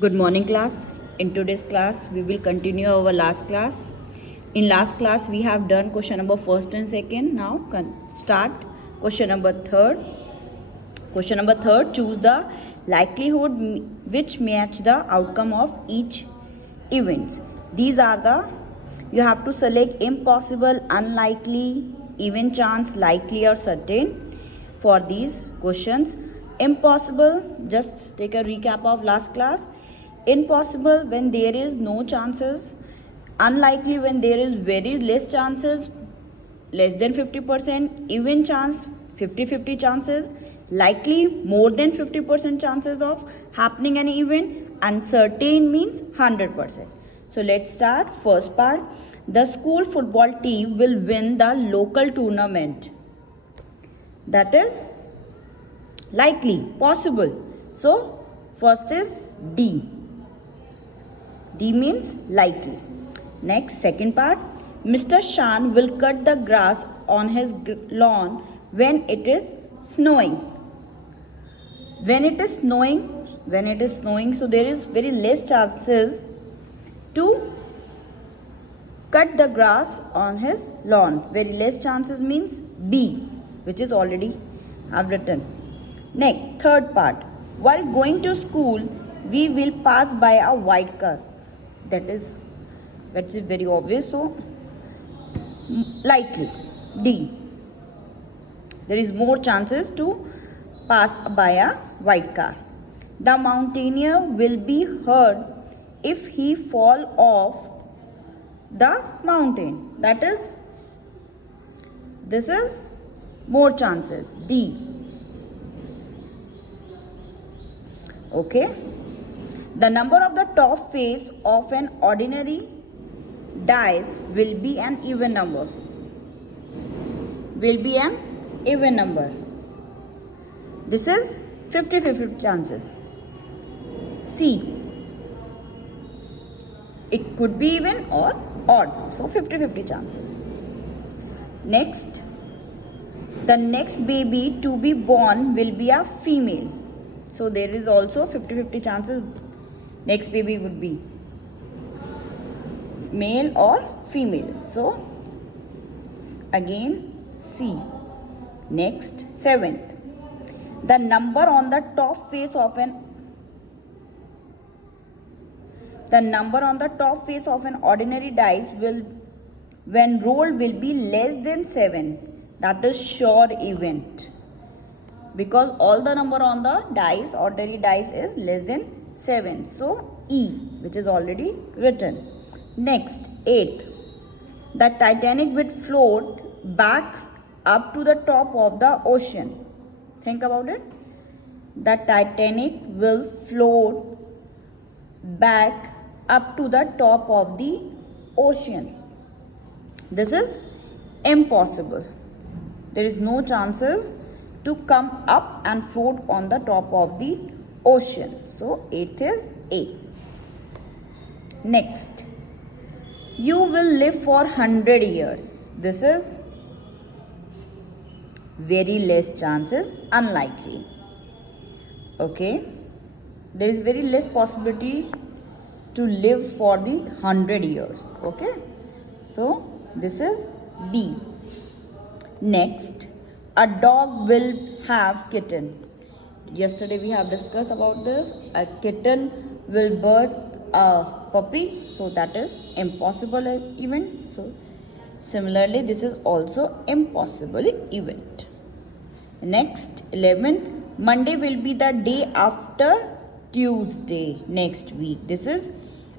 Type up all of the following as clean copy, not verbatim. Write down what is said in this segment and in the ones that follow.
Good morning class. In today's class we will continue our last class. In last class we have done question number first and second. Now start question number third. Question number third, choose the likelihood which match the outcome of each event. These are the, you have to select impossible, unlikely, even chance, likely or certain for these questions. Impossible, just take a recap of last class. Impossible when there is no chances. Unlikely when there is very less chances, less than 50%. Even chance, 50-50 chances. Likely, more than 50% chances of happening an event. And certain means 100%. So let's start. First part, the school football team will win the local tournament. That is likely, possible. So first is D. D means likely. Next, second part, Mr. Shan will cut the grass on his lawn when it is snowing. When it is snowing, so there is very less chances to cut the grass on his lawn. Very less chances means B, which is already I've written. Next, third part, while going to school, we will pass by a white car. That is very obvious. So likely, D. There is more chances to pass by a white car. The mountaineer will be hurt if he fall off the mountain. That is, this is more chances, D. Okay. The number of the top face of an ordinary dice will be an even number. Will be an even number. This is 50-50 chances. C. It could be even or odd. So 50-50 chances. Next. The next baby to be born will be a female. So there is also 50-50 chances. Next baby would be male or female. So again C. Next, seventh. The number on the top face of an ordinary dice will, when rolled, will be less than 7. That is sure event. Because all the number on the dice, ordinary dice, is less than 7. So E, which is already written. Next, 8th. The Titanic will float back up to the top of the ocean. Think about it. The Titanic will float back up to the top of the ocean. This is impossible. There is no chances to come up and float on the top of the ocean. So 8th is A. Next, you will live for 100 years. This is very less chances, unlikely. Okay, there is very less possibility to live for the 100 years. Okay, so this is B. Next, a dog will have kitten. Yesterday we have discussed about this. A kitten will birth a puppy, so that is impossible event. So similarly, this is also impossible event. Next, 11th, Monday will be the day after Tuesday next week. This is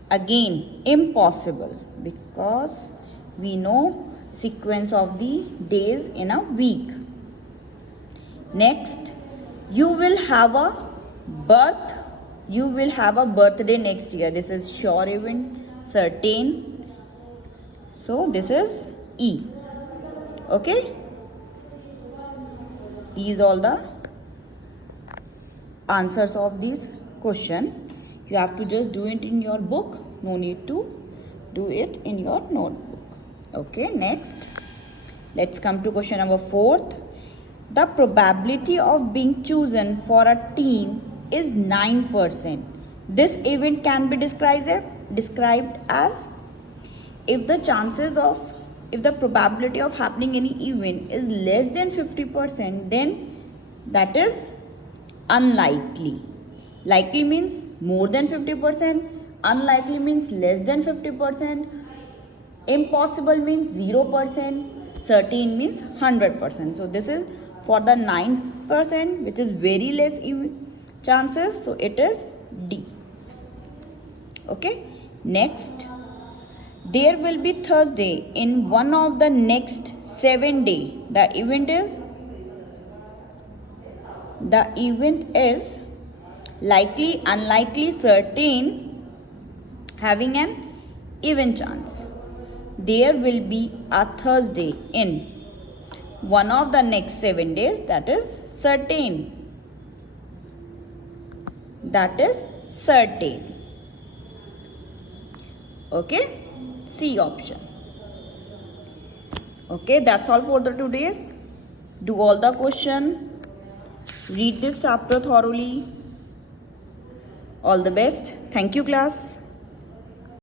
again impossible because we know sequence of the days in a week. Next, you will have a birthday next year. This is sure event, certain. So this is E. Okay. E is all the answers of this question. You have to just do it in your book. No need to do it in your notebook. Okay, next. Let's come to question number 4. The probability of being chosen for a team is 9%. This event can be described as if the probability of happening any event is less than 50%, then that is unlikely. Likely means more than 50%, unlikely means less than 50%, impossible means 0%, certain means 100%. So this is for the 9%, which is very less chances, so it is D. Okay, next, there will be Thursday in one of the next 7 days. The event is likely, unlikely, certain, having an even chance. There will be a Thursday in one of the next 7 days, that is certain. That is certain. Okay, C option. Okay, that's all for the today's. Do all the question. Read this chapter thoroughly. All the best. Thank you, class.